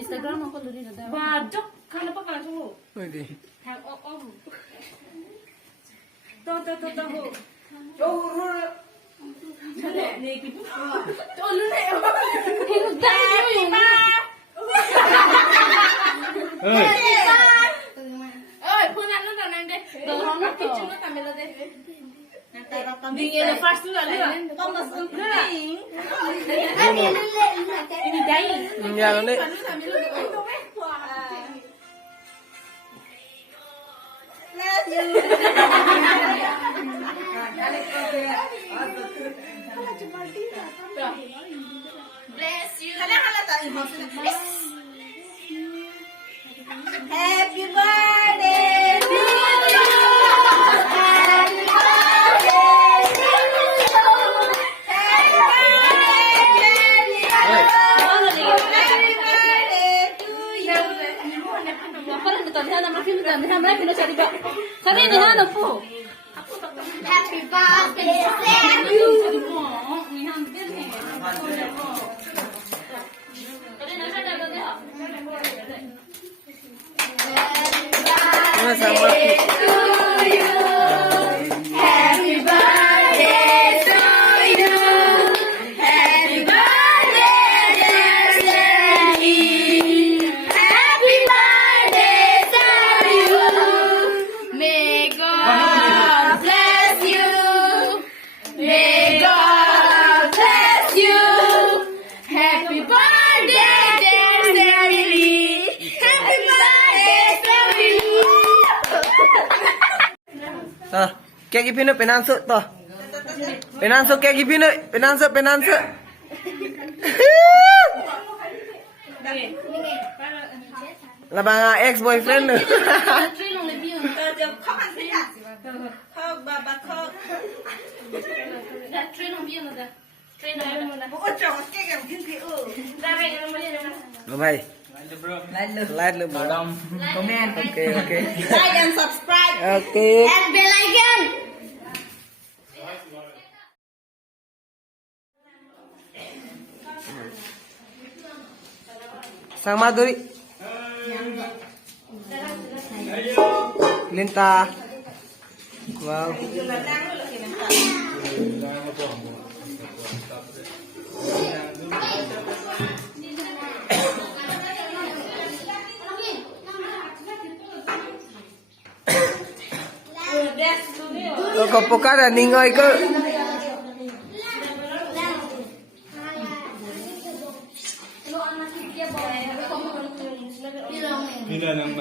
Instagram aku dulu ada. Bajok kan apa kan semua. Thang om. Tuh. Nih gitu. Tuh lu nih. Punya lu kan deh. Dorong kitchen lu tampil deh. Dingin first dulu lah. Thomas penting. Ini dai. Ya ini. Bless you. Happy birthday to you. Happy Kayak gini penansuk toh. Penansuk kayak gini, penansuk. Là bà ex boyfriend nữa. Mày like luôn bro. Comment. Okay. Like and subscribe. Okay. And bell icon. Sang Maduri. Linta. Wow. Kau pokara ningoy ko. Ini nang